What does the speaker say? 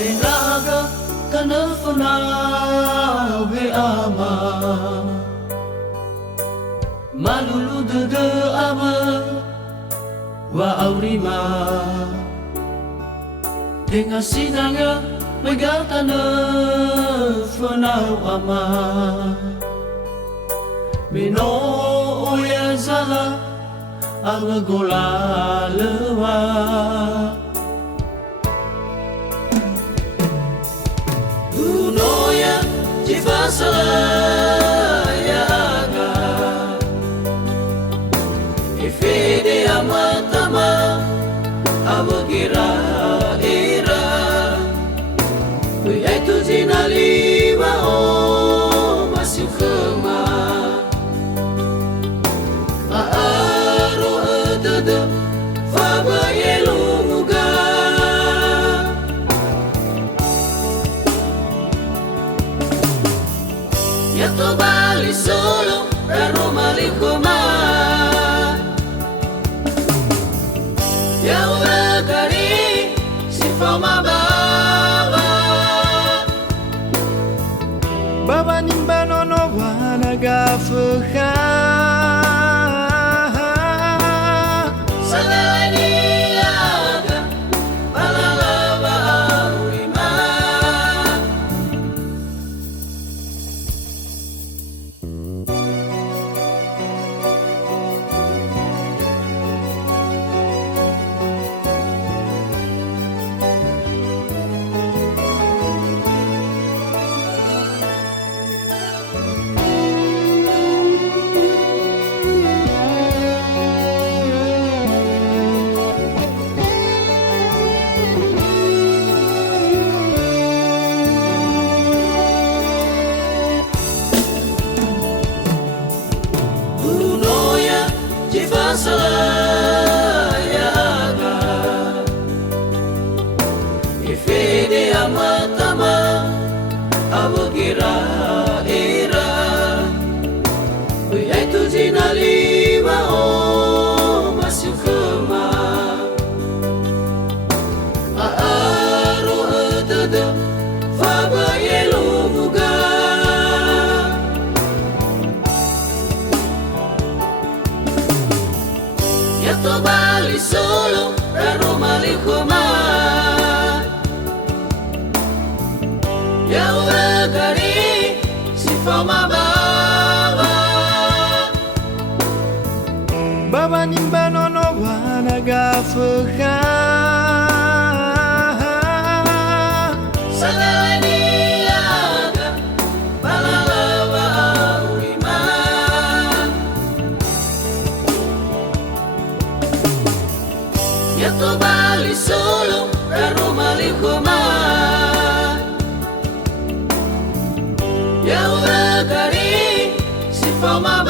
inaga kanafana he ama malulu de ama wa aurima dengan sinanga megatana fanau ama mino oya zala gola lewa dunoya jifasala ya aga ifede amatama abagira era yaitu zinaliwa o masukema Yato bali solo raro malikoma ya wakari si fama baba nimba nono wana gafuha Salayaga ifede amatama abagira era yaitu zinaliwa o masukema aro atada faba yelumuga Yato bali solo raro malikoma ya wakari si fama baba nimba nono wana gafuha Yato bali solo raro malikoma ya wakari si fama